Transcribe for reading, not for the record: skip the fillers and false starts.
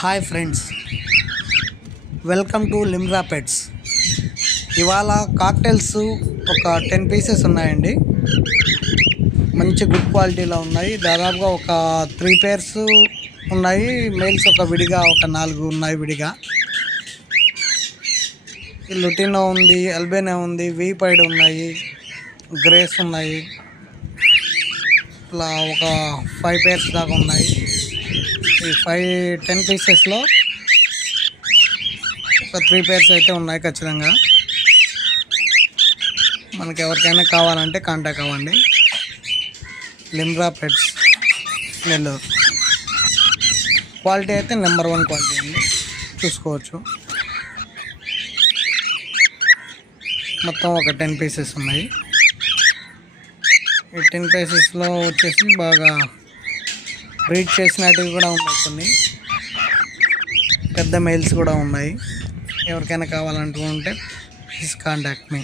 Hi friends, welcome to Limra pets. ఇవాళ cocktails ఒక 10 pieces ఉన్నాయండి. మంచి గుడ్ క్వాలిటీలో ఉన్నాయి. దాదాపుగా ఒక 3 పేర్స్ ఉన్నాయి. మేల్స్ ఒక విడిగా ఒక 4 ఉన్నాయి విడిగా. లుటినో ఉంది, అల్బేనా ఉంది, వీపైడ్ ఉన్నాయి, గ్రేస్ ఉన్నాయి. ఇట్లా ఒక 5 పేర్స్ దాకా ఉన్నాయి. ఈ 10 పీసెస్లో ఒక 3 పేర్స్ అయితే ఉన్నాయి ఖచ్చితంగా. మనకి ఎవరికైనా కావాలంటే కాంటాక్ట్ అవ్వండి. లిమ్రా పెట్స్ నెల్లూరు. క్వాలిటీ అయితే నెంబర్ 1 క్వాలిటీ అండి, చూసుకోవచ్చు. మొత్తం ఒక 10 పీసెస్ ఉన్నాయి. ఈ 10 పీసెస్లో వచ్చేసి బాగా బ్రీడ్ చేసినవి కూడా ఉన్నాయి. కొన్ని పెద్ద మెయిల్స్ కూడా ఉన్నాయి. ఎవరికైనా కావాలంటూ ఉంటే ప్లీజ్ కాంటాక్ట్ మీ.